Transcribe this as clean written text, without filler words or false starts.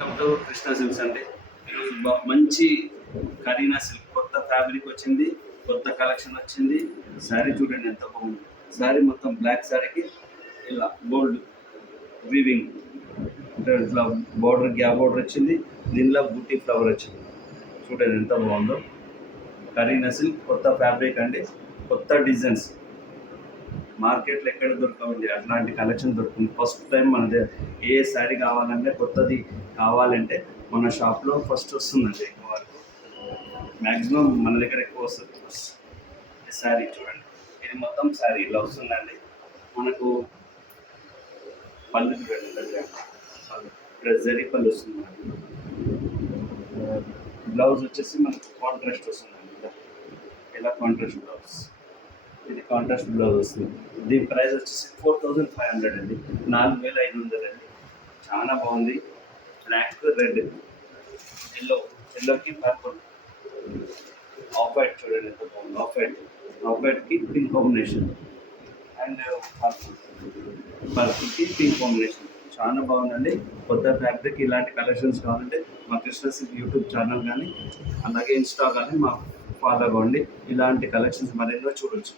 Welcome to Krishna silks అండి. ఈరోజు మంచి కరీనా సిల్క్ కొత్త ఫ్యాబ్రిక్ వచ్చింది, కొత్త కలెక్షన్ వచ్చింది. శారీ చూడండి ఎంత బాగుంది. శారీ మొత్తం బ్లాక్ శారీకి ఇలా గోల్డ్ వీవింగ్ ఇట్లా బార్డర్ గ్యాప్ బార్డర్ వచ్చింది, దీనిలో బూటీ ఫ్లవర్ వచ్చింది. చూడండి ఎంత బాగుందో. కరీనా సిల్క్ కొత్త ఫ్యాబ్రిక్ అండి, కొత్త డిజైన్స్ మార్కెట్లో ఎక్కడ దొరకవండి. అట్లాంటి కలెక్షన్ దొరుకుతుంది. ఫస్ట్ టైం మన ఏ శారీ కావాలంటే కొత్తది కావాలంటే మన షాప్లో ఫస్ట్ వస్తుందండి. ఎక్కువ వరకు మ్యాక్సిమం మన దగ్గర ఎక్కువ వస్తుంది. శారీ చూడండి, ఇది మొత్తం శారీ ఇలా వస్తుందండి. మనకు పళ్ళు చూడండి దగ్గర జరీ పళ్ళు వస్తుందండి. బ్లౌజ్ వచ్చేసి మనకు కాంట్రాస్ట్ వస్తుందండి. ఇలా కాంట్రాస్ట్ బ్లౌజ్, ఇది కాంట్రాస్ట్ బ్లౌజ్ వస్తుంది. దీని ప్రైస్ వచ్చేసి 4500 అండి, 4500 అండి. చాలా బాగుంది. బ్లాక్ రెడ్, ఎల్లోకి పర్పుల్, ఆఫ్ వైట్ చూడండి ఎంత బాగుంది. ఆఫ్ వైట్కి పింక్ కాంబినేషన్ అండ్ పర్పుల్కి పింక్ కాంబినేషన్ చాలా బాగుందండి. కొత్త ఫ్యాబ్రిక్ ఇలాంటి కలెక్షన్స్ కావాలంటే మా కృష్ణ సిల్క్ యూట్యూబ్ ఛానల్ కానీ అలాగే ఇన్స్టా కానీ మా ఫాలో అవ్వండి. ఇలాంటి కలెక్షన్స్ మరెన్నో చూడొచ్చు.